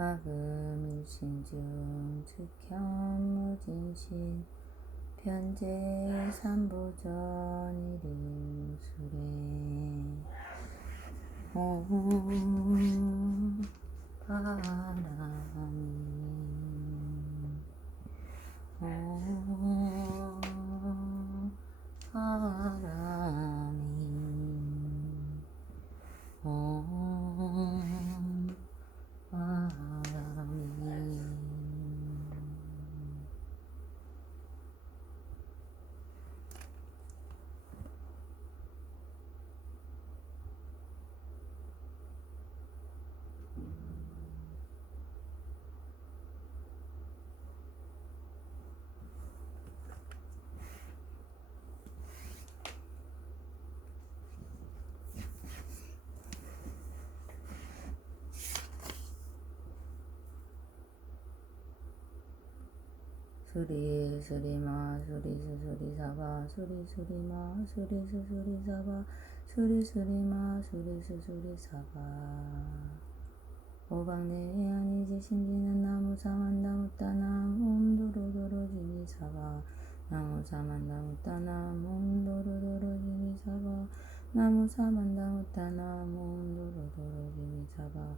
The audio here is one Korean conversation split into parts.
아금일신중 측현무진신 편제 삼부전일임수레 옴 바람이 옴 바람이 옴 바람이 수리 수리마 수리수 수리사바 수리 수리마 수리수 수리사바 수리 수리마 수리수 수리사바 오방내에 아니지 신지는 나무사만다무따남 옴도로도로지미사바 나무사만다무따남 옴도로도로지미사바 나무사만다무따남 옴도로도로지미사바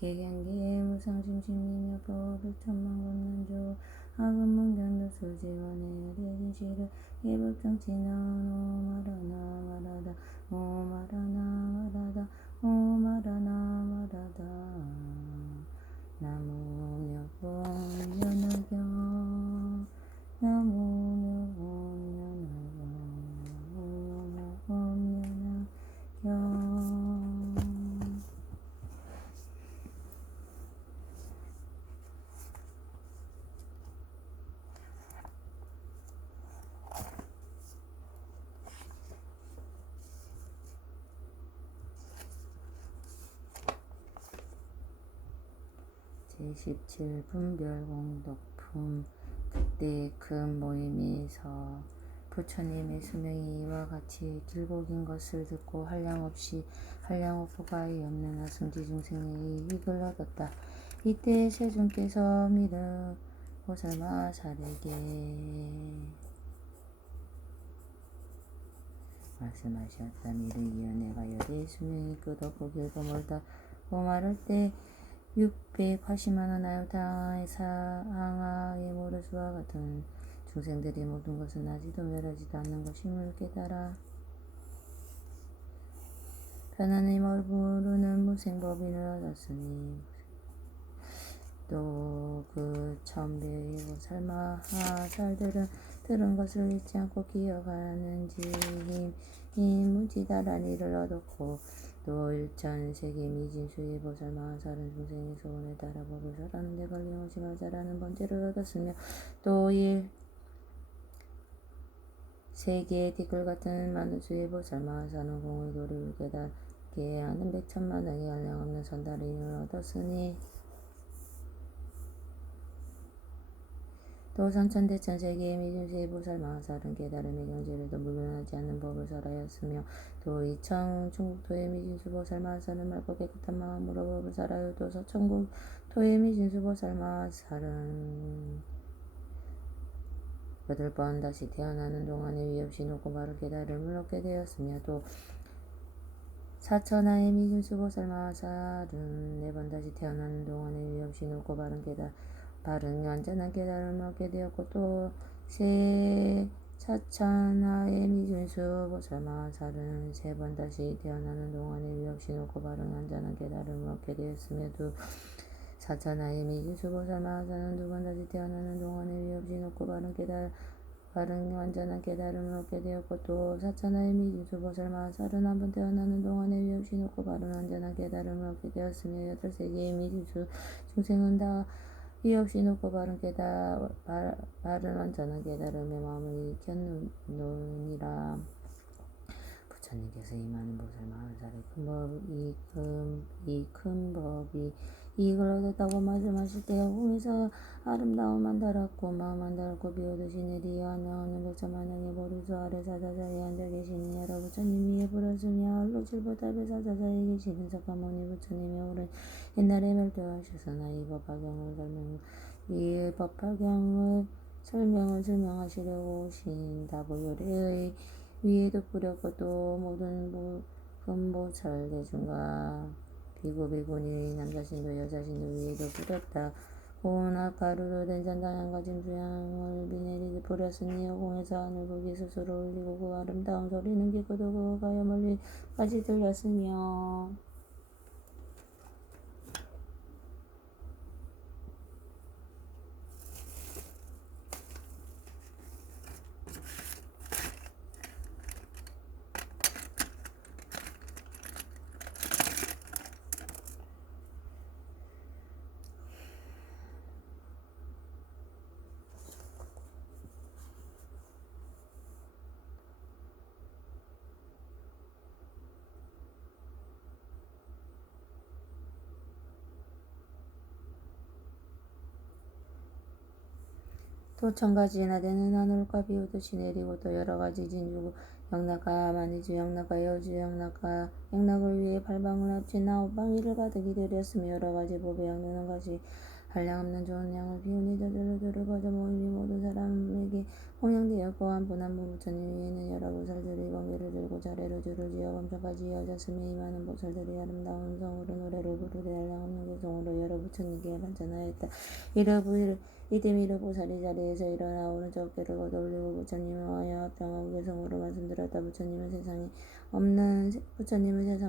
개경계에 무상심심미묘법 일천만권난조 아금문경도 수지원에 대진시를 예법정치는 오마라나 마라다 오마라나 마라다 오마라나 마라다 나무묘본연하경 나무묘본연하경 제17분별공덕품 그때 큰 모임에서 부처님의 수명이 이와 같이 길고 긴 것을 듣고 한량없이 한량없고가히 없는 아승지 중생의 이익을 얻었다. 이때 세존께서 미르 보살마사에게 말씀하셨다. 미르이여 내가 여대의 수명이 끝없고 길고 멀다고 말할 때 680만원 아유당하의 모르수와 같은 중생들이 모든 것은 나지도 멸하지도 않는 것임을 깨달아 편안히 모르는 무생법인을 얻었으니 또 그 천배의 보살마하살들은 들은 것을 잊지 않고 기억하는지 무지다란 일을 얻었고 또 일천세계 미진수의 보살마하살은 중생의 소원에 따라 법을 설하는 데 걸림없이 말자라는 번제를 얻었으며 또 세계의 티끌 같은 만우수의 보살마하살은 공의 도리를 깨닫게 하는 백천만왕의 한량없는 선달인을 얻었으니 또 삼천대천세계의 미진수의 보살마하살은 깨달음의 경지에도 물러나지 않는 법을 설하였으며 또 이천중국토의 미진수 보살마하살은 맑고 깨끗한 마음으로 법을 설하여 또 서천국토의 미진수 보살마하살은 8번 다시 태어나는 동안에 위없이 높고 바른 깨달음을 얻게 되었으며 또 사천하의 미진수 보살마하살은 4번 다시 태어나는 동안에 위없이 높고 바른 완전한 깨달음을 얻게 되었고 또 사천하의 미진수 보살마하살은 3번 다시 태어나는 동안에 위없이 높고 바른 완전한 깨달음을 얻게 되었으며 또 사천하의 미진수 보살마하살은 2번 다시 태어나는 동안에 위없이 높고 바른 완전한 깨달음을 얻게 되었고 또 사천하의 미진수 보살마하살은 1번 태어나는 동안에 위없이 높고 바른 완전한 깨달음을 얻게 되었으며 8세계의 미진수 중생은 다 위없이 높고 바른 완전한 깨달음의 마음을 익혔느니라. 부처님께서 이 많은 보살마하살의 이 큰 법이 이익을 얻었다고 말씀하실 때 공에서 아름다움만 달았고 마음만 달았고 비오듯이 내리어 안녕하는 백천만장의 보리수 아래 사자자에 앉아 계시니 여러 부처님 위에 불었으며 얼룩질보답에 사자자에 계시는 석가모니 부처님의 오른 옛날에 멸도하셨으나 이 법화경을 설명하시려고 오신다고 요래의 위에도 뿌렸고 또 모든 금보살 대중과 비구 비구니 남자신도 여자신도 위에도 뿌렸다. 고운악 가루로 된 잔당향과 짐수향을 비내리 뿌렸으니 여공에서 하늘 보기 스스로 올리고 그 아름다운 소리는 깊고도 그가여 멀리까지 들렸으며 또 천가지나 되는 하늘과 비오듯이 내리고 또 여러가지 진주 영락과 만이주 영락과 여주 영락과 영락을 위해 8방을 합친 9방위를 가득히 들였으며 여러가지 법에 양되는 것이 한량없는 좋은 양을 비우니 저절로 들어가져 모임이 모든 사람에게 공양되었고 한 분 한 분 부처님 위에는 여러 보살들이 번개를 들고 자례로 줄을 지어 검천까지 이어졌으며 이 많은 보살들이 아름다운 성으로 노래를 부르되 한량없는 개성으로 여러 부처님께 반찬하였다. 이때미르 보살이 자리에서 일어나 오른쪽 어깨를 걷어올리고 부처님을 와야 합당하고 개성으로 말씀드렸다. 부처님은 세상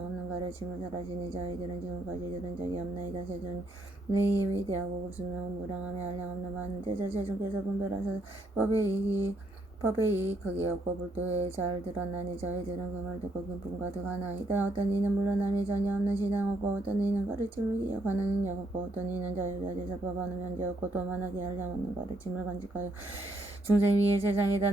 없는 가르침을 잘하시니 저희들은 지금까지 들은 적이 없나이다. 세존의 위대하고 구수명 무량하며 한량없는 많은 제자 세존께서 분별하사 법의 이익 크게 얻고 불도에 잘 들었나니 저희들은 그 말 듣고 기쁨 가득하나이다. 어떤 이는 물러남이 전혀 없는 신앙 없고 어떤 이는 가르침을 기억하는 능력 없고 어떤 이는 자유자재서 법하는 면제 없고 또 만하게 한량없는 가르침을 간직하여 중생 위에 세상에다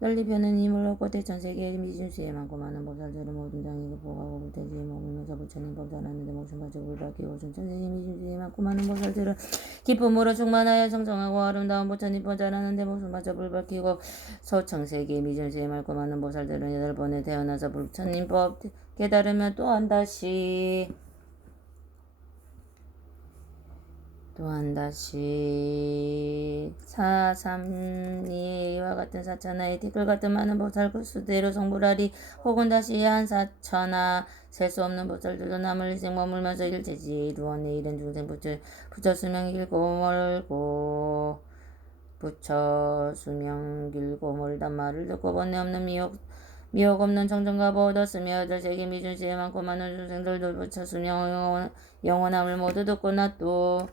널리 펴는 힘을 얻고 대천세계의 미진수에 많고 많은 보살들은 모든 장애가 보고하고 불태지에 머물면서 부처님 법사하는데 목숨 바쳐 불받기고 전천세계 미진수에 많고 많은 보살들은 기쁨으로 충만하여 성성하고 아름다운 부처님 법사하는데 목숨 바쳐 불받기고 소청세계 미진수에 많고 많은 보살들은 8번에 태어나서 부처님 법 깨달으면 또한 다시 사삼니 이와 같은 사천하의 티끌 같은 많은 보살 그 수대로 성불하리 혹은 다시 한 사천하 셀 수 없는 보살들도 남을 일생 머물면서 일체지 이루었네. 이른 중생 부처 수명 길고 멀고 부처 수명 길고 멀단 말을 듣고 번뇌 없는 미혹 없는 정정가보 얻었으며 여자세계 미준시에 많고 많은 중생들도 부처 수명 영원함을 모두 듣고나 또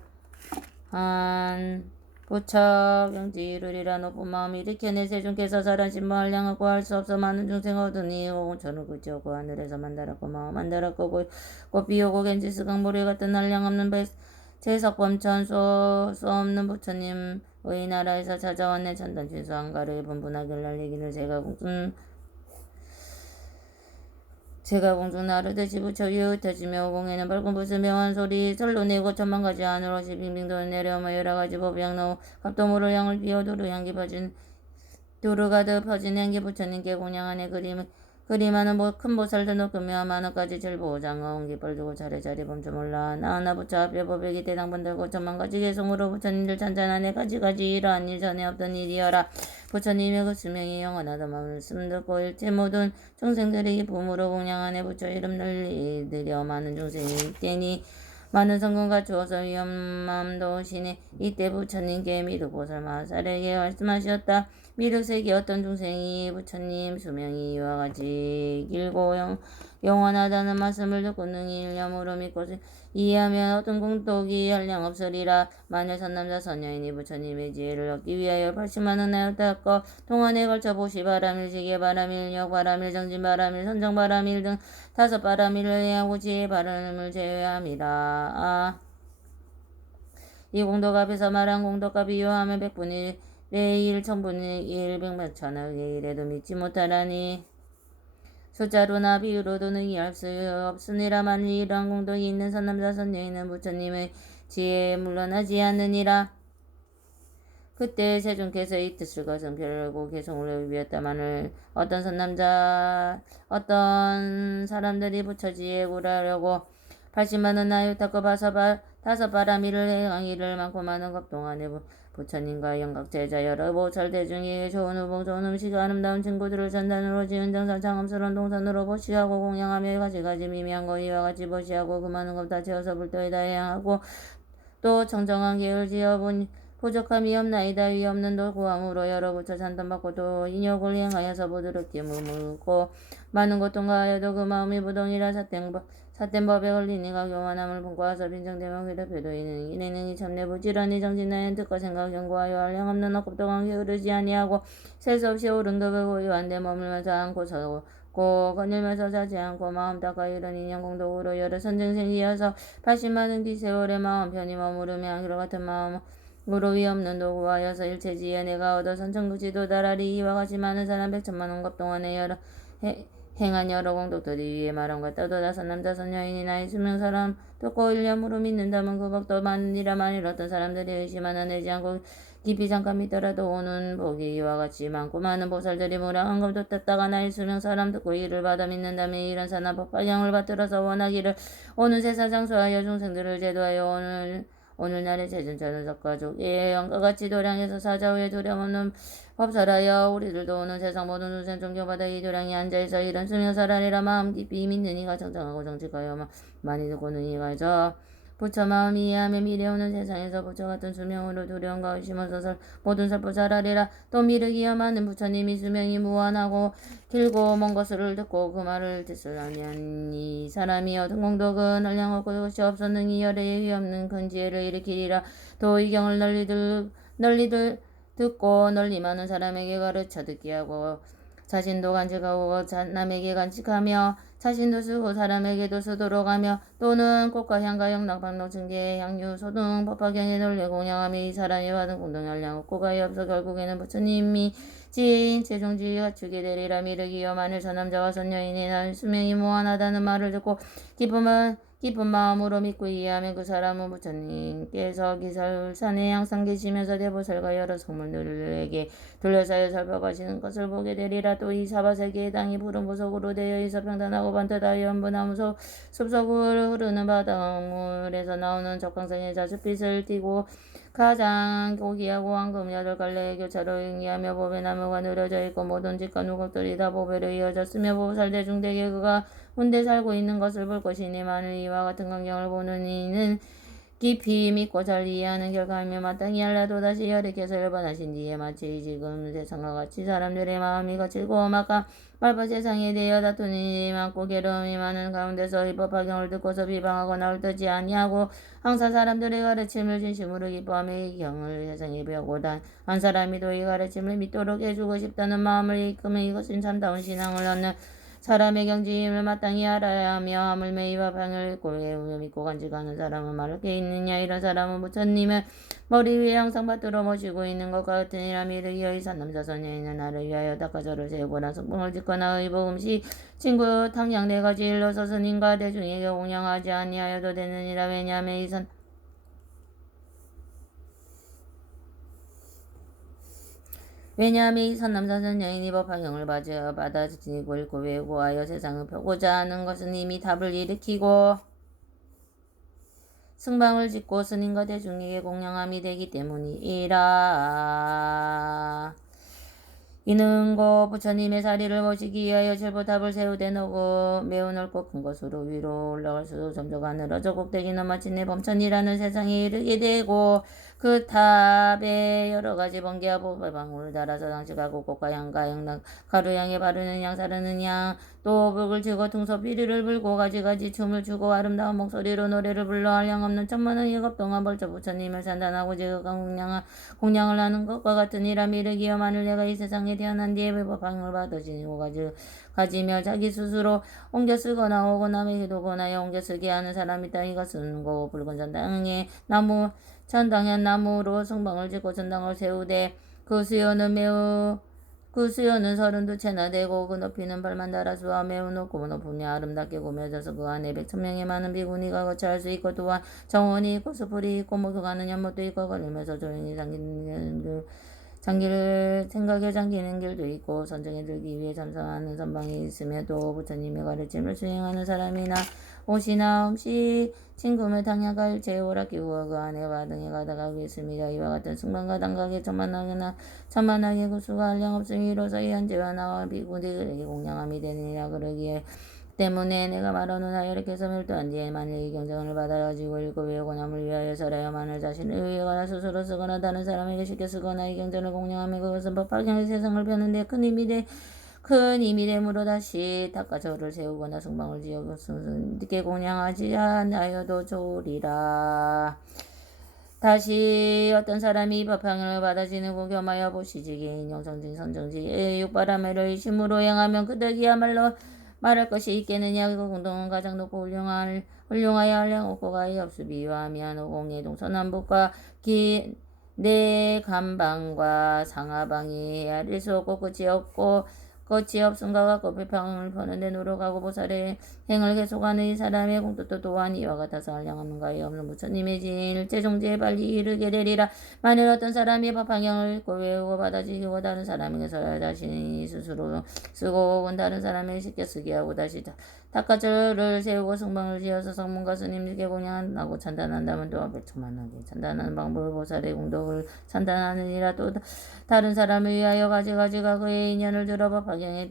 한 부처 경지 이르리라 높은 마음이 일으켜내 세존께서 살한 신마을 향하고 할 수 없어 많은 중생 얻으니 저는 그지없고 하늘에서 만달았고 마음 만달았고 꽃비오고 겐지스강 모래 같은 한량 없는 제석범천 수 없는 부처님의 나라에서 찾아왔네. 천단 진수 한가르에 분분하길 날리기를 제가 공중 나르듯이 부처 위에 흩어지며 공에는 밝은 불을 명한 소리 절로 내고 천만가지 하늘옷이 빙빙 도는 내려오며 여러가지 법양로 갑도무를 향을 비워 도르 향기 퍼진 도르 가득 퍼진 향기 부처님께 공양하네. 그리마는 큰 보살도 높으며 만원까지 절보장어 옹기뻘 두고 차례차례 범주 몰라 나나 부처 앞에 법에게 대당번 들고 천만가지 개성으로 부처님들 찬찬하네. 가지가지 이러한 일 전에 없던 일이여라. 부처님의 그 수명이 영원하다 말씀 듣고 일체 모든 중생들이 붐으로 공양하네. 부처 이름 널리들여 많은 중생이 있대니 많은 성금과 주어서 위험함도 오시니 이때 부처님께 미륵보살 마살에게 말씀하셨다. 미륵세계 어떤 중생이 부처님 수명이 이와 같이 길고 영원하다는 말씀을 듣고 능히 일념으로 믿고 이해하면 어떤 공덕이 한량없으리라. 만일 선남자 선녀인이 부처님의 지혜를 얻기 위하여 80만원 하였다고 동안에 걸쳐 보시바람일 지게바람일 역바람일 정진바람일 선정바람일 등 5바람일을 해하고 지혜바람을 제외함이라. 이 공덕 앞에서 말한 공덕과 비유하면 100분의 1, 1000분의 1, 100만천억의 1에도 믿지 못하라니. 숫자로나 비유로도 능히 할 수 없으니라. 만일 이러한 공덕이 있는 선남자 선녀에는 부처님의 지혜에 물러나지 않느니라. 그때 세존께서 이 뜻을 거둔 별고 개성을 위하였다마는 어떤 사람들이 부처지에 구하려고 80만원 나유타고 다섯 바라미를 행하기를 많고 많은 것 동안에 부처님과 영각제자 여러 보철대 중에 좋은 후복 좋은 음식 아름다운 친구들을 전단으로 지은 정상 장엄스러운 동선으로 보시하고 공양하며 가지가지 미미한 거 이와 같이 보시하고 그 많은 것 다 채워서 불도에다 해양하고 또 정정한 계율 지어보니 부족함이 없나이다. 위 없는 도구함으로 여러 부처 잔돈받고 또 인욕을 행하여서 부드럽게 물고 많은 고통과하여도 그 마음이 부동이라 삿된 법에 걸리니가 교만함을 분과하서 빈정대명 괴롭혀도 이는 이 참내 부지런히 정진하여 뜻과 생각 연구하여 한량 없는 억급동안 게으르지 아니하고 셀 수 없이 옳은 급을 고유한데 머물면서 않고 서고 거닐면서 자지 않고 마음 닦아 이런 인연 공덕으로 여러 선정생기여서 80만은 기세월의 마음 편히 머무르며 안기로 같은 마음으로 위 없는 도구하여서 일체지에 내가 얻어 선천국지도 다라리 이와 같이 많은 사람 100천만원 급 동안에 여러 행한 여러 공덕들이 위에 말함과 떠도다섯 남자섯 여인이나 있으면 사람 듣고 일념으로 믿는다면 그 복도 많으리라. 만일 어떤 사람들이 의심 하나 내지 않고 깊이 잠깐 믿더라도 오는 복이 이와 같이 많고 많은 보살들이 무량한 것도 뜯다가 나 있으면 사람 듣고 이를 받아 믿는다면 이런 산한 법화경을 받들어서 원하기를 오는 세상 장수하여 중생들을 제도하여 오늘날의 제전자는 적가족 예영과 같이 도량에서 사자후에 두려움 없는 법설하여 우리들도 오는 세상 모든 중생 존경받아 이 도량에 앉아있어 이런 수명사라리라. 마음 깊이 믿는 이가 정정하고 정직하여 많이 듣고는 이가 저 부처 마음이 이해하며 미래 오는 세상에서 부처 같은 수명으로 두려움과 의심 없어서 모든 설부 잘하리라. 또 미르기여 많은 부처님이 수명이 무한하고 길고 먼 것을 듣고 그 말을 뜻을 하면 이 사람이 얻은 공덕은 한량없고 것이 없었느니 열애에 위없는 큰 지혜를 일으키리라. 또 이 경을 널리 듣고 널리 많은 사람에게 가르쳐 듣게 하고 자신도 간직하고 남에게 간직하며 자신도 쓰고 사람에게도 쓰도록 하며 또는 꽃과 향과 영락 박록 증계 향유 소등 법화경에 널리 공양하며 이 사람이 받은 공동이 한량 없고 가히 없어 결국에는 부처님이 지혜인 최종지에 갖추게 되리라. 미르기여 만일 저 남자와 선녀인이 나는 수명이 무한하다는 말을 듣고 기쁜 마음으로 믿고 이해하면 그 사람은 부처님께서 기설산에 항상 계시면서 대보살과 여러 성물들에게 둘러싸여 살펴가시는 것을 보게 되리라. 또 이 사바세계의 땅이 푸른 보석으로 되어 있어 평탄하고 반듯하여 연분나무 숲속을 흐르는 바닷물에서 나오는 적강성의 자줏빛을 띠고 가장 고귀하고 황금 8갈래의 교차로 응이하며 보배 나무가 늘어져 있고 모든 집과 누각들이 다 보배로 이어졌으며 보살대 중대에 그가 혼대 살고 있는 것을 볼 것이니 만일 이와 같은 광경을 보는 이는 깊이 믿고 잘 이해하는 결과이며 마땅히 알라도 다시 열애께서 열반하신 뒤에 마치 지금 세상과 같이 사람들의 마음이 거칠고 막가 말바 세상에 대하여 다투니 많고 괴로움이 많은 가운데서 이 법화경을 듣고서 비방하거나 헐뜯지 아니하고 항상 사람들의 가르침을 진심으로 기뻐하며 이 경을 세상에 배우고 단 한 사람이도 이 가르침을 믿도록 해주고 싶다는 마음을 이끄며 이것은 참다운 신앙을 얻는 사람의 경지임을 마땅히 알아야 하며 하물며 이 법화경을 고해우며 믿고 간직하는 사람은 말할 게 있느냐. 이런 사람은 부처님을 머리 위에 항상 받들어 모시고 있는 것 같으니라. 미르기여 이 산남자선녀인은 나를 위하여 닦아저를 세우거나 성봉을 짓거나 의복음식 친구 탕양 4가지 일러서 스님과 대중에게 공양하지 아니하여도 되느니라. 왜냐하면 이 선남자선 여인이 법화경을 받아 지니고 읽고 외우고 하여 세상을 펴고자 하는 것은 이미 답을 일으키고 승방을 짓고 스님과 대중에게 공양함이 되기 때문이라. 이는 곧 부처님의 자리를 모시기 위하여 절보탑을 세우되 매우 넓고 큰 것으로 위로 올라갈수록 점점 하늘어져 꼭대기는 마침내 범천이라는 세상에 이르게 되고 그 탑에 여러 가지 번개와 보배방울을 달아서 장식하고 꽃과 향과 영락 가루 향에 바르는 양 사르는 양 또 벽을 치고 등소 비리를 불고 가지가지 춤을 추고 아름다운 목소리로 노래를 불러 한량 없는 천만원 일곱 동안 벌써 부처님을 산단하고 지극한 공양을 하는 것과 같으니라. 미르기여 만일 내가 이 세상에 태어난 뒤에 법방을 받아 지니고 가지며 자기 스스로 옮겨 쓰거나 오고 남에게 도거나 옮겨 쓰게 하는 사람이 있다. 이것은 고 붉은 전당한 나무로 성방을 짓고 전당을 세우되 그 수요는 매우 그 수요는 32채나 되고 그 높이는 8만 다라수와 매우 높고 높으며 아름답게 꾸며져서 그 안에 100,000명의 많은 비구니가 거처할 수 있고 또한 정원이 있고 수풀이 있고 목욕하는 연못도 있고 걸리면서 조용히 장기를 생각에 잠기는 길도 있고 선정에 들기 위해 잠수하는 선방이 있음에도 부처님의 가르침을 수행하는 사람이나 옷이나 음식 친구며 당야가 일체의 오락기 후와 그 안에 가등에 가다가고 있습니다. 이와 같은 승방과 당각에 천만하게 그 수가 한량없음이 이로써 이 현재와 나와 비구들에게 공양함이 되느니라. 그러기에 때문에 내가 말하노나 이렇게 해서 멸도한 뒤에 만일 이 경전을 받아가지고 읽고 외우고 남을 위하여 설하여만을 자신을 위하거나 스스로 쓰거나 다른 사람에게 시켜 쓰거나 이 경전을 공양하면 그것은 법화경의 세상을 펴는데 큰 힘이 됨으로 다시 닦아 절을 세우거나 승방을 지어 늦게 공양하지 않아여도 좋으리라. 다시 어떤 사람이 법향을 받아 지니고 겸하여 보시지기 인용성진 선정지 육바람을 의심으로 행하면 그들이야말로 말할 것이 있겠느냐. 그 공동은 가장 높고 훌륭하여 한량 없고 가히 없수비와 미한 오공의 동서남북과 내 감방과 상하방이 헤아릴 수 없고 끝이 없음과 같고 불평을 펴는데 노력하고 보살의 행을 계속하는 이 사람의 공덕도 또한 이와 같아서 한량없는 가히 없는 부처님의 지인 일체종지에 빨리 이르게 되리라. 만일 어떤 사람이 법화경을 읽고 외우고 받아지고 다른 사람에게서 자신이 스스로 쓰고 혹은 다른 사람에게 시켜 쓰게 하고 다시 닦아절을 세우고 승방을 지어서 성문과 스님들께 공양하고 찬단한다면 또한 100,000만하게 찬단하는 방법을 보살의 공덕을 찬단하느니라. 또 다른 사람을 위하여 가지가 그의 인연을 들어 법화경의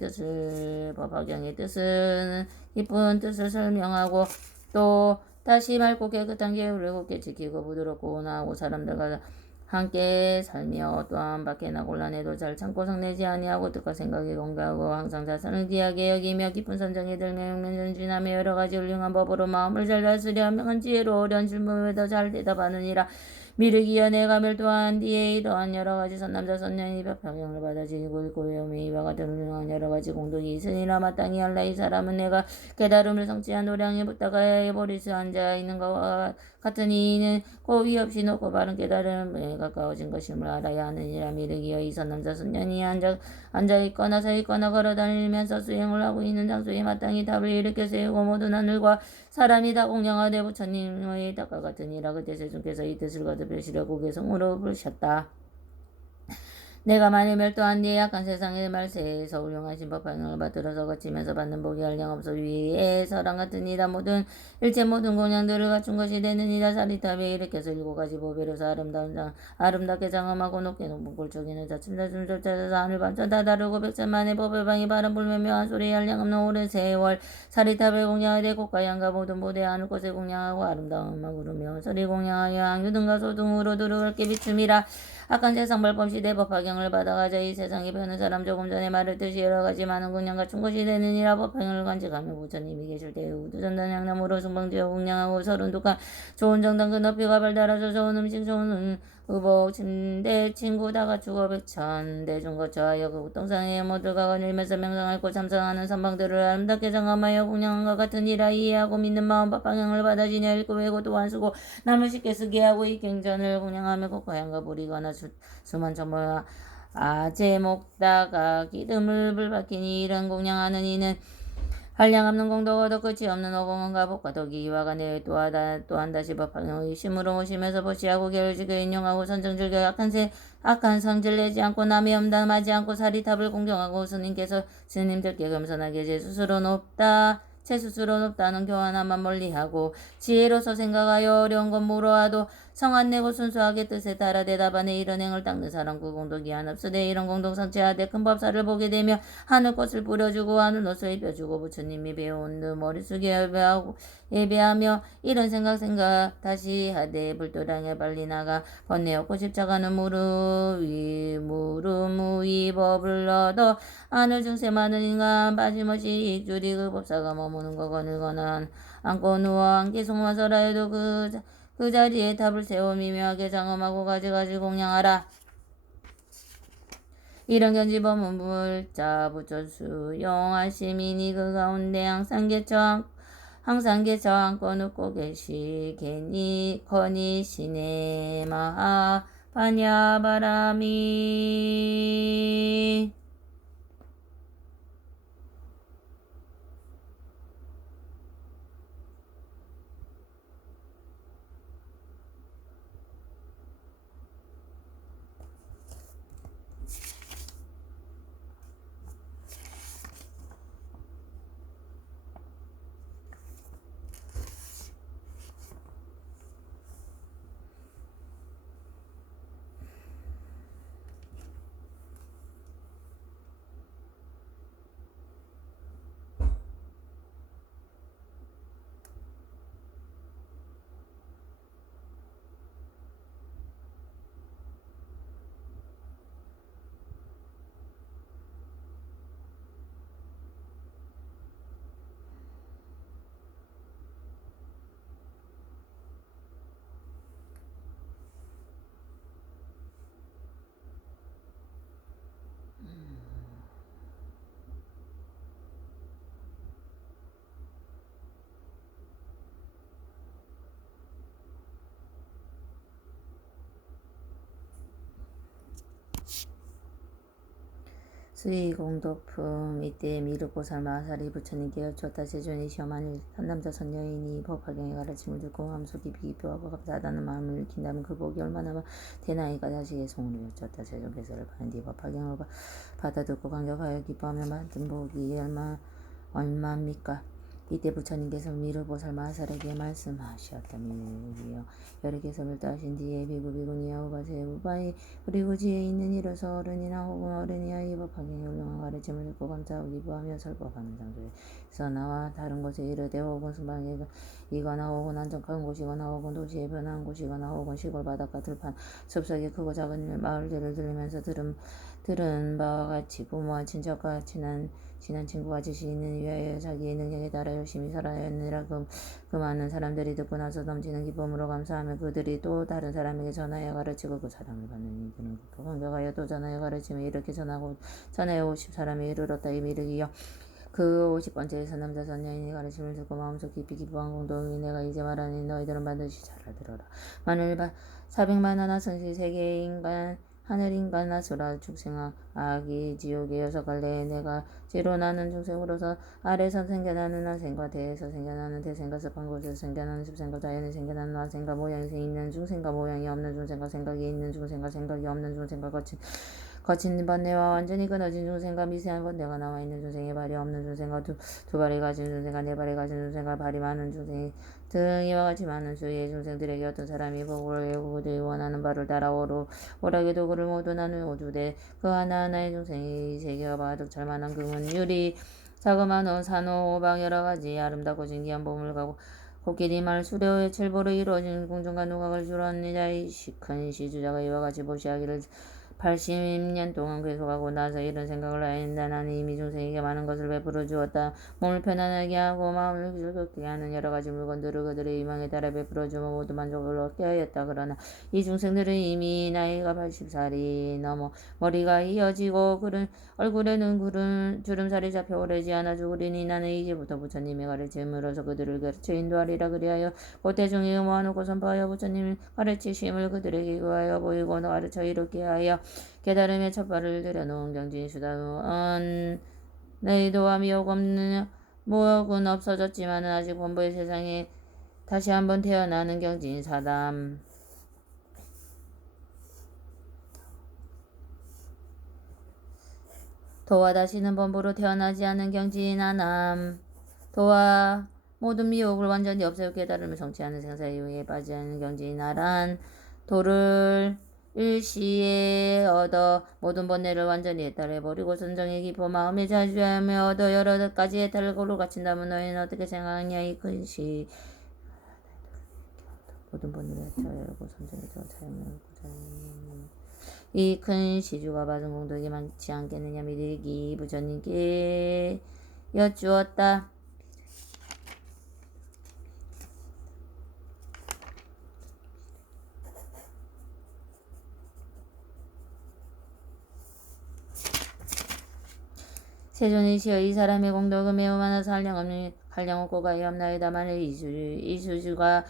뜻은 깊은 뜻을 설명하고 또 다시 맑고 깨끗한 계율을 곱게 지키고 부드럽고 온화하고 사람들과 함께 살며 또한 밖에나 곤란해도 잘 참고 성내지 아니하고 뜻과 생각에 공개하고 항상 자선을 귀하게 여기며 깊은 선정에 들며 용면전진하며 여러 가지 훌륭한 법으로 마음을 잘 다스려 명한 지혜로 어려운 질문에도 잘 대답하느니라. 미르기야 내가 멸도한 뒤에 이러한 여러 가지 선남자 선녀의 법화경을 받아 지니고 읽고 외우며 이와 같은 훌륭한 여러 가지 공덕이 있으니라. 마땅히 알라. 이 사람은 내가 깨달음을 성취한 노량에 붙다가 해버릴 수 앉아 있는 것과 같으니 이는 고위 없이 높고 바른 깨달음에 가까워진 것임을 알아야 하느니라. 미르기여 이 선남자 선녀니 앉아있거나 서있거나 걸어다니면서 수행을 하고 있는 장소에 마땅히 답을 일으켜 세우고 모든 하늘과 사람이 다 공양하되 부처님의 뜻과 같으니라. 그때 세존께서 이 뜻을 거듭하시려 고개성으로 부르셨다. 내가 만일 멸도한 뒤에 약한 세상의 말세에서 훌륭하신 법화경을 받들어서 거치면서 받는 복이 한량없어 위에 서랑 같으니라. 일체 모든 공양들을 갖춘 것이 되느니라. 사리탑에 일으켜서 7가지 보배로서 아름답게 장엄하고 높게 높은 골쪽에는 자춤자춤 쫓아져서 하늘 밤천 다 다르고 100,000만의 법회방이 바람 불며 묘한 소리에 한량없는 오랜 세월 사리탑을 공양하되 꽃과 양과 모든 보대 하늘꽃에 공양하고 아름다운 음악으로 묘한 소리 공양하여 항유등과 소등으로 두루넓게 비춤이라. 악한 세상 벌범시대 법화경을 받아가자 이 세상에 펴는 사람 조금 전에 말했듯이 여러가지 많은 공양 갖춘 것이 되느니라. 법화경을 간직하며 부처님이 계실 때에 우두전단 향나무로 승방되어 공양하고 32칸 좋은 정당 그 높이가 발달하죠. 좋은 음식 좋은 의복 침대 친구 다 갖추고 100,000 대중 거처하여 그 동상에 모두가 거닐면서 명상하고 참선하는 선방들을 아름답게 장엄하여 공양한 것 같으니라. 이해하고 믿는 마음 법화경을 받아지냐 읽고 외고 또한 쓰고 남을 쉽게 쓰게 하고 이 경전을 공양하며 꽃과향과 부리거나 수만 첨모와 아제 목다가 기름을 불박히니 이런 공양하는 이는 한량없는 공덕어도 끝이 없는 오공원과 복과 덕이 이와 간에 또한 다시 법화경을 심으로 모시면서 보시하고 계율지교 인용하고 선정질교 악한 성질 내지 않고 남의 엄담하지 않고 사리탑을 공경하고 스님들께 겸손하게 제 스스로 높다는 교환함만 멀리하고 지혜로서 생각하여 어려운 건 물어와도 성안 내고 순수하게 뜻에 따라 대답하네. 이런 행을 닦는 사람 그 공덕이 한없으되 이런 공덕 성취하되 큰 법사를 보게 되며 하늘꽃을 뿌려주고 하늘 옷을 입혀주고 부처님이 배운 듯 머리 숙여 예배하며 이런 생각 다시 하되 불도량에 빨리 나가 번뇌없고 십자가는 무릎 위 법을 얻어 하늘 중세 많은 인간 빠짐없이 익줄이 그 법사가 머무는 거 거늘거나 앉고 누워 앉기 송마서라 해도 그 자리에 답을 세워 미묘하게 장엄하고 가지가지 공양하라. 이런 견지범은 물자 부처수 용하시미니 그 가운데 항상 개처 앉고 눕고 계시게니 거니시네 마하 반야바라미 수의공덕품 이때 미륵보살마하사리 부처님께 여쭈었다. 세존이 시험하니 한 남자 선 여인이 법화경의 가르침을 듣고 마음속 깊이 기뻐하고 감사하다는 마음을 느낀다면 그 복이 얼마나 되나이까. 다시 성으로 여쭈었다. 세존께서를 받은 뒤 법화경을 받아 듣고 감격하여 기뻐하며 받은 복이 얼마입니까? 이때 부처님께서 미륵보살마하사리에게 말씀하셨다. 미륵이여, 여러께서 별도하신 뒤에 비구비구니와 우바세 우바이 그리고 지혜 있는 이로서 어른이나 혹은 어른이야 이 법화경의 훌륭한 가르침을 듣고 감사하고 기뻐하며 설법하는 장소에서 나와 다른 곳에 이르되 혹은 순방이거나 혹은 안정한 곳이거나 혹은 도시에 변한 곳이거나 혹은 시골 바닷가 들판 숲속의 크고 작은 마을들을 들으면서 들은 바와 같이 부모와 친척과 친한 친구가 지시 있는 위하여 자기의 능력에 따라 열심히 살아야 하느라 그 많은 사람들이 듣고 나서 넘치는 기쁨으로 감사하며 그들이 또 다른 사람에게 전하여 가르치고 그 사랑을 받는 이들은 또 감격하여 또 전하여 가르치며 이렇게 전하여 50사람에 이르렀다. 이 미륵이여, 그 50번째에서 남자 선 여인이 가르침을 듣고 마음속 깊이 기뻐한 공동이 내가 이제 말하니 너희들은 반드시 잘 들어라. 만일 400만 하나 성시 세계의 인간 하늘 인간 아수라 축생아 아기 지옥의 6갈래에 내가 지로 나는 중생으로서 아래에서 생겨나는 하생과 대에서 생겨나는 대생과 습한 곳에서 생겨나는 습생과 자연에 생겨나는 화생과 모양이 있는 중생과 모양이 없는 중생과 생각이 있는 중생과 생각이 없는 중생과 거친 번뇌와 완전히 끊어진 중생과 미세한 번뇌가 나와 있는 중생의 발이 없는 중생과 두 발이 가진 중생과 네 발이 가진 중생과 발이 많은 중생 등 이와 같이 많은 수의 중생들에게 어떤 사람이 복을 외우고 그들이 원하는 바를 따라 오락의 도구를 모두 나누어 주되 그 하나하나의 중생이 세계와 가득 찰만한 금은 유리 자그마한 옷 산호 오방 여러 가지 아름답고 진귀한 보물 가고 코끼리 말 수레오의 칠보로 이루어진 궁중과 누각을 주런 이자의 큰 시주자가 이와 같이 보시하기를 80년 동안 계속하고 나서 이런 생각을 하였다. 나는 이미 중생에게 많은 것을 베풀어 주었다. 몸을 편안하게 하고 마음을 즐겁게 하는 여러 가지 물건들을 그들의 희망에 따라 베풀어 주며 모두 만족을 얻게 하였다. 그러나 이 중생들은 이미 나이가 80살이 넘어 머리가 휘어지고 얼굴에는 주름살이 잡혀 오래지 않아 죽으리니 나는 이제부터 부처님의 가르침으로서 그들을 가르쳐 인도하리라. 그리하여 고대중에 모아놓고 선포하여 부처님의 가르치심을 그들에게 구하여 보이고 가르쳐 이롭게 하여 깨달음의 첫발을 들여놓은 경진 수다원 너희도와 미혹 없느냐. 무혹은 없어졌지만 아직 본보의 세상에 다시 한번 태어나는 경진 사담. 도와 다시는 본보로 태어나지 않는 경진 아남. 도와 모든 미혹을 완전히 없애고 깨달음을 성취하는 생사의 유에 빠지지 않는 경진 아란. 도를 일시에 얻어 모든 번뇌를 완전히 해탈해버리고 선정의 기뻐 마음에 자주하며 얻어 여러 가지 해탈을 고루 갖춘다면 너희는 어떻게 생각하냐. 이 큰 시 모든 번뇌를 해탈하고 선정의 기뻐 이 큰 시주가 받은 공덕이 많지 않겠느냐. 미륵이 부처님께 여쭈었다. 세존이시여, 이 사람의 공덕은 매우 많아서 한량없고 가히 없나이다. 만일 이수주가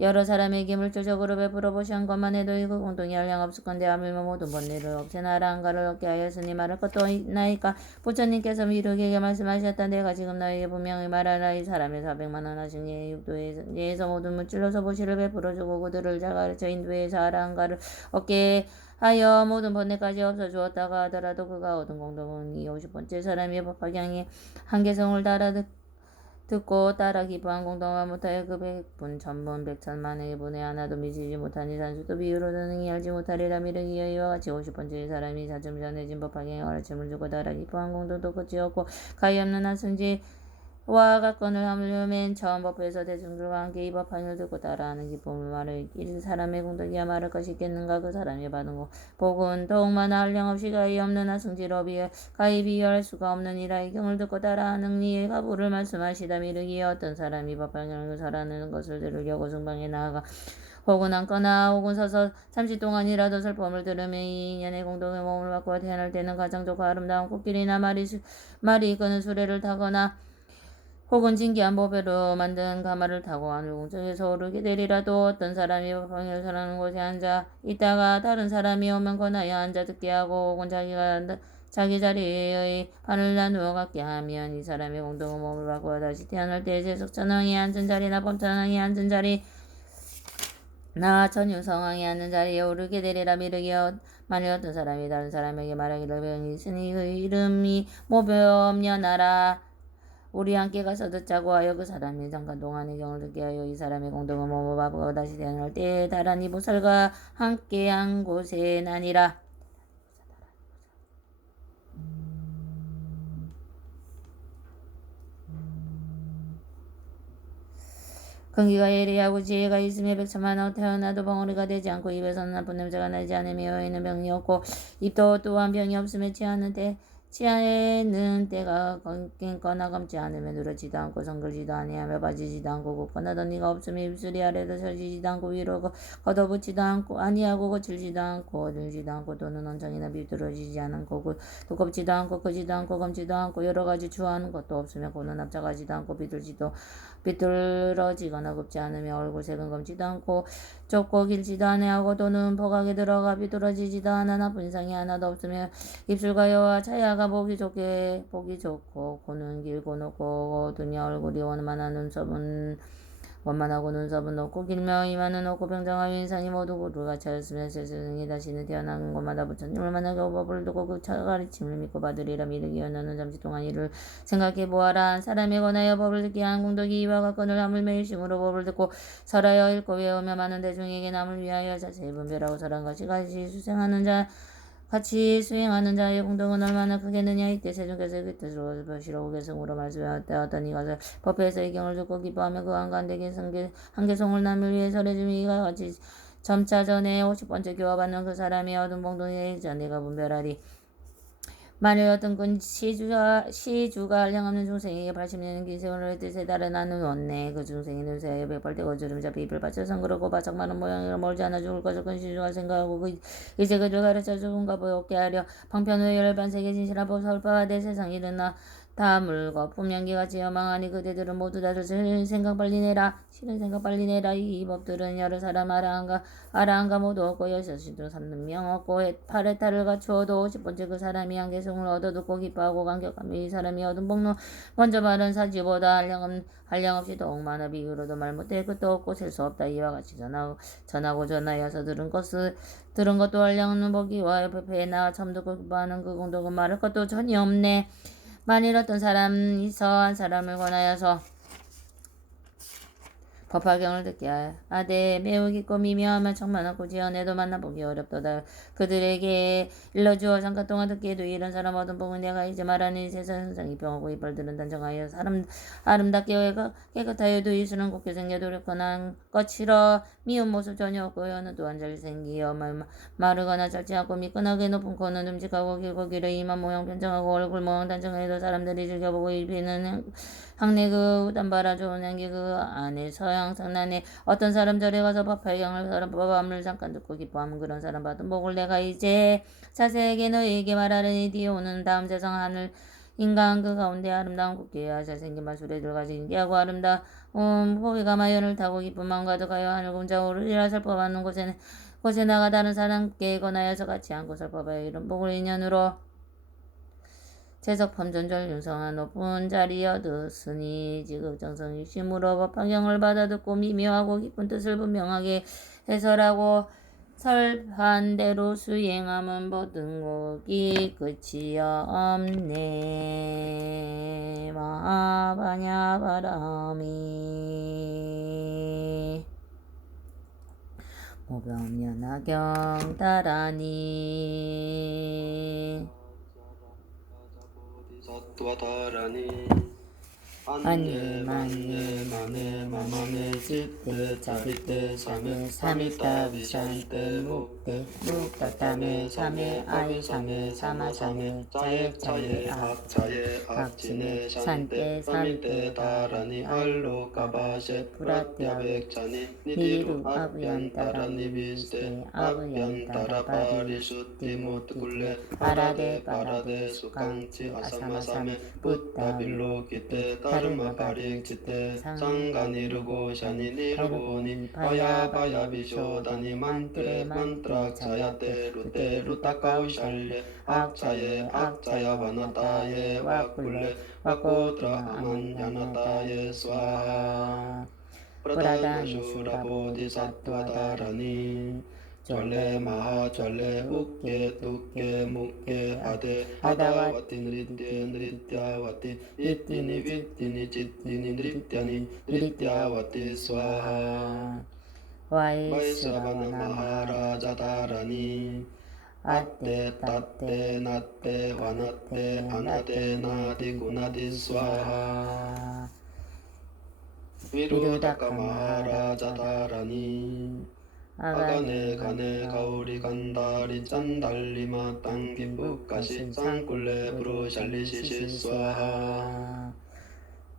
여러 사람에게 물질적으로 베풀어 보시한 것만 해도 그 공동이 한량없을건데 하물며 모든 번뇌를 없애나라 한가를 얻게 하였으니 말할 것도 있나이까. 부처님께서 미륵에게 말씀하셨다. 내가 지금 너에게 분명히 말하라. 이 사람의 400만 하나씩 육도에서 모든 물질로서 보시를 베풀어주고 그들을 잘 가르쳐 인도해서 하라 한가를 얻게 하여 모든 번뇌까지 없어주었다가 하더라도 그가 얻은 공덕은 이 50번째 사람이 법화경의 한계성을 듣고 따라 기뻐한 공덕과 못하여 그 100분, 1000분, 100천만의 분의 하나도 미치지 못하니 산수도 비유로도 능히 알지 못하리라. 미륵이여, 이와 같이 50번째 사람이 사점 전해진 법화경의 가르침을 주고 따라 기뻐한 공덕도 끝이 없고 가히 없는 한승지 와 각건을 하물며 맨 처음 법회에서 대중들과 함께 이 법화경을 듣고 따라하는 기쁨을 말을 이 사람의 공덕이야 말할 것이 있겠는가. 그 사람이 받은 복은 더욱 많아 한량없이 가히 없는 하승지로 가히 비유할 수가 없느니라. 이 경을 듣고 따라하는 이의 가부를 말씀하시다. 미륵이여, 어떤 사람이 법화경을 설하는 것을 들으려고 승방에 나아가 혹은 앉거나 혹은 서서 잠시 동안이라도 설법을 들으며 이 인연의 공덕의 몸을 받고 태어날 때는 가장 좋고 아름다운 코끼리나 말이 이끄는 수레를 타거나 혹은 진기한 보배로 만든 가마를 타고 하늘 공중에서 오르게 되리라. 또 어떤 사람이 법화경을 설하는 곳에 앉아 있다가 다른 사람이 오면 권하여 앉아 듣게 하고 혹은 자기가 자기 자리의 발을 나누어 갖게 하면 이 사람이 공동의 몸을 바꾸어 다시 태어날 때 제석천왕이 앉은 자리나 범천왕이 앉은 자리 나 전유성왕이 앉는 자리에 오르게 되리라. 미르기여 만일 어떤 사람이 다른 사람에게 말하기를 병이 있으니 그 이름이 모병년하라 우리 함께 가서 듣자고 하여 그 사람이 잠깐 동안의 경을 듣게 하여 이 사람의 공동의 몸을 바꾸어 다시 태어날 때에 다란이 보살과 함께한 곳에 나니라. 근기가 예리하고 지혜가 있으며 백천만하고 태어나도 벙어리가 되지 않고 입에서는 나쁜 냄새가 나지 않으며 이는 병이 없고 입도 또한 병이 없으며 치아에는 때가 끊거나 검지 않으며 누렇지도 않고 성글지도 아니하며 빠지지도 않고 곱거나 덧니가 없으며 입술이 아래도 서지지도 않고 위로 걷어붙지도 않고 아니하고 거칠지도 않고 늘지도 않고 또는 원창이나 비뚤어지지 않고 두껍지도 않고 크지도 않고 검지도 않고 여러 가지 주하는 것도 없으며 고는 합작하지도 않고 비뚤어지거나 곱지 않으며 얼굴색은 검지도 않고 좁고 길지도 아니하고 또는 포각에 들어가 비뚤어지지도 않아 나쁜 인상이 하나도 없으며 입술과 혀와 차야가 보기 좋고 고는 길고 높고 두냐 얼굴이 원만하고 눈썹은 높고 길며 이마는 높고 병장하여 인상이 모두 고루같이 하였으며 세상에 다시는 태어난 곳마다 부처님을 만나게 오법을 두고 그 가르침을 믿고 받으리라. 미르기여 너는 잠시 동안 이를 생각해 보아라. 한 사람에 관하여 법을 듣게 한 공덕이 이와 같거늘 하물며 일심으로 법을 듣고 설하여 읽고 외우며 많은 대중에게 남을 위하여 자세히 분별하고 설한 것이 같이 수행하는 자의 공덕은 얼마나 크겠느냐. 이때 세존께서 그 뜻으로 보시라고 개성으로 말씀하였다. 어떤 이가 법회에서의 경을 듣고 기뻐하며 그 한간대에 한개송을 남을 위해 설해주며 이가 같이 점차 전에 50번째 교화받는 그 사람이 얻은 봉동에 전내가 분별하리. 만일 어떤 군 시주가 한량없는 중생에게 80년의 기생을 뜻에 따라 나는 원내 그 중생이 눈새하여 백발대 거주름 잡혀 입을 받쳐서 그러고 바짝 많은 모양이라 멀지 않아 죽을 것을 군 시주가 생각하고 이제 그를 가르쳐 죽은가 보였게 하려 방편의 열반세계 진실하고 설파하되 세상 일어나 다 물고 품양기같이 여망하니 그대들은 모두 다 싫은 생각 빨리 내라. 이 법들은 여러 사람 아라한가 모두 없고 여섯시도 3명 없고 8해탈을 갖추어도 50번째 그 사람이 한개송을 얻어 듣고 기뻐하고 감격하며 이 사람이 얻은 복로 먼저 말한 사지보다 한량없이 더욱 많아 비유로도 말 못해 끝도 없고 셀 수 없다. 이와 같이 전하고 전하여서 들은 것도 한량없는 복이와 법회에 나와 처음 듣고 기뻐하는 그 공덕은 말할 것도 전혀 없네. 만일 어떤 사람이서 한 사람을 권하여서 법화경을 듣게 하되 매우 깊고 미묘하며 청만하고 지연해도 만나보기 어렵도다. 그들에게 일러주어 잠깐 동안 듣게 해도 이런 사람 얻은 복은 내가 이제 말하는 세상 형상이 병하고 이빨들은 단정하여 사람 아름답게 깨끗하여도 이수는 곱게 생겨 노력하는 것이러 미운 모습 전혀 없고 혀는 또한 잘생기어 마르거나 짧지 않고 미끈하게 높은 코는 듬직하고 길고 길어 이마 모양 편정하고 얼굴 모양 단정해도 사람들이 즐겨보고 입히는 항내 그 우단바라 좋은 향기 그 안에 서양상 나네. 어떤 사람 절에 가서 법화경을 사람 법함을 잠깐 듣고 기뻐하면 그런 사람 받은 복을 내가 이제 자세하게 너희에게 말하려니 뒤에 오는 다음 세상 하늘 인간 그 가운데 아름다운 국기와 잘생긴 마술애들 가진 인디하고 아름다운 호위가 마연을 타고 기쁜 마음 가득하여 하늘 공자 오르리라. 설법하는 곳에 나가 다른 사람께 권하여서 같이 앉고 설법하여 이런 복을 인연으로 재석품 전절 융성한 높은 자리 얻으으니 지극정성 유심으로 법화경을 받아 듣고 미묘하고 깊은 뜻을 분명하게 해설하고 설반대로 수행하면 모든 곡이 끝이 없네. 마하바냐바람이 모병연하경 따라니 안예 만예 만예 마마메 집대 자비대 삼에 삼이따 비산대 묵대 묵다따메 삼에 아이 삼에 사마 삼에 자에 악지네 산대 삼이대 다라니 알로 까바셰 프라티아 백자니 니디루 아브얀 따라니 비스테 아브얀 따라 바리수티 모트굴레 아라데 수강치 아사마사메 부타빌로 기테 다르마 파릭 치테 상가 니르고 샤니 니르고니 바야 바야 비쇼다니 만트레 만트라 차야테 루테 루타카우 샬레 악차예 악차야 바나타예 와쿨레 와쿠트라 아만야나타예 스와하 프라다니슈라 보디사투아다라니 전래 마하 전래 우케 두케 무케 아데 아다와티 느리띠 느리띠아와티 이띠니 위띠니 지띠니 느리띠아니 느리띠아와티 스와하 와이스라바나 마하라자다라니 아떼 따떼 나떼 와나떼 아나떼 나디 구나디 스와하 위루다카 마하라자다라니 아가네 가네 가오리 간다리 짠달리마 땅긴 북가시 쌍꿀레 브루샬리시시 스와하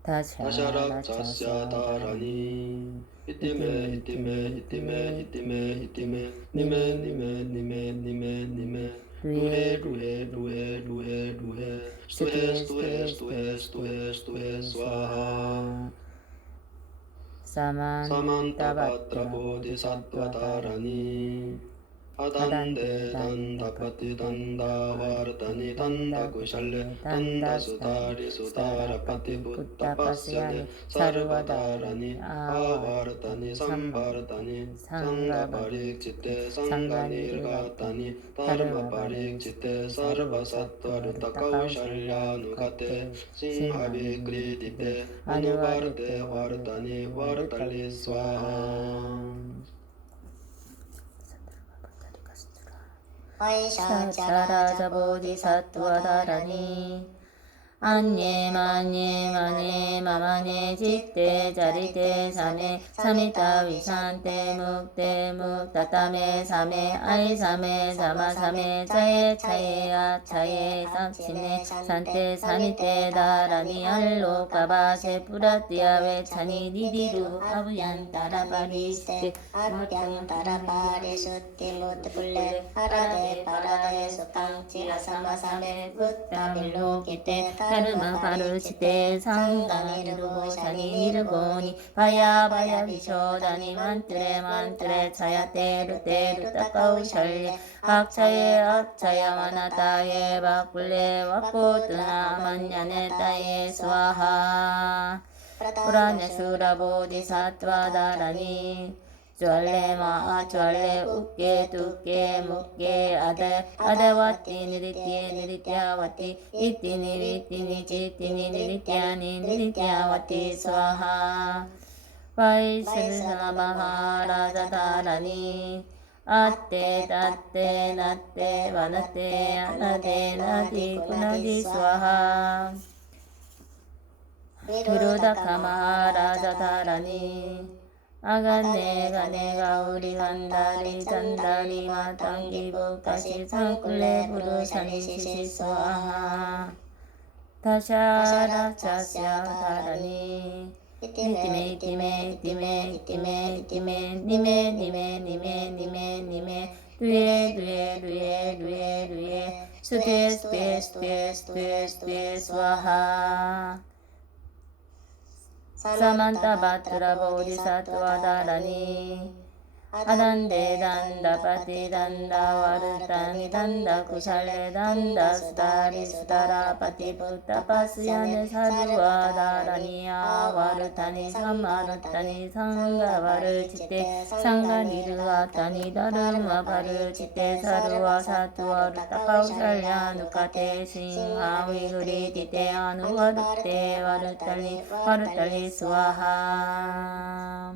다샤라 차샤다라니 이띠메 이띠메 이띠메 이띠메 이띠메 니메 니메 니메 니메 니메 루에 루에 루에 루에 루에 스투에 스투에 스투에 스투에 스투에 스와하 사만타바트라 보디사투아다라니 아단데 단다파티 단다 와르다니 단다 구샬레 단다 수다리 수다라파티 부타파스야네 사르바다라니 아와르다니 삼바르다니 상가바릭 치테 상가니르가타니 다르마바릭 치테 사르바사투아르타카우샬야 누가테 싱하비 그리디테 아누바르테 와르다니 와르달리 스와하 사차라자 보디사투아다라니 안예 만예 만예 마만예 짓대 자리대 사메 사미타 위산대 묵대 묵다따메 사메 아이사메 사마사메 차예 차예 아차예 삼치네 산대 사미대 다라니 알로까바세 뿌라띠아웨 차니 니디루 아부얀 따라바리스테 아부얀 따라바리수티 무트불레 하라데 바라데 수탕치 아사마사메 굿다빌로기테 다르마 바르치테 상가니르고 샤니니르고니 바야 바야 비쇼다니 만트레 만트레 차야테 루테 루타카우 샬레 악차예 악차야 마나타예 바꿀레 와코트나 만냐네 따예 스와하 프라냐수라 보디사투아다라니 쫄레 마아 쫄레 우케 두케 무케 아데와티 니리티에 니리티아와티 이티니 위티니 지티니 니리티아니 니리티아와티 스와하 와이스나 마하라자다라니 아떼 따떼 나떼 와나떼 아나데 나디 구나디 스와하 위루다카 마하라자다라니 아가네 가네 가우리 간다리 잔다리 마땅기 북가시 상꿀레 부르샤니 시시스와하 다샤라 차샤 다라니 이티메 이티메 이티메 이티메 이티메 니메 니메 니메 니메 니메 루에 루에 루에 루에 루에 스테 스테 스테 스테 스테 스와하 사만타바트라 보디사투아다라니 아단데 단다 파티 단다 와르타니 단다 구샬레 단다 수다리 수다라 파티 부타파스야네 사루아다라니 아와르타니 사마르타니 상가바르치테 상가니르아타니 다르마 바르치테 사루아 사투아르타카우샬야 누카테 싱하위그리티테 아누와르테 와르탈리 와르탈리 스와하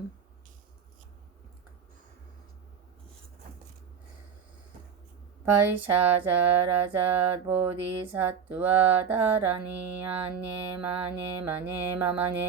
바이샤자라자 보디사투아 다라니 안예 마네 마네 마마네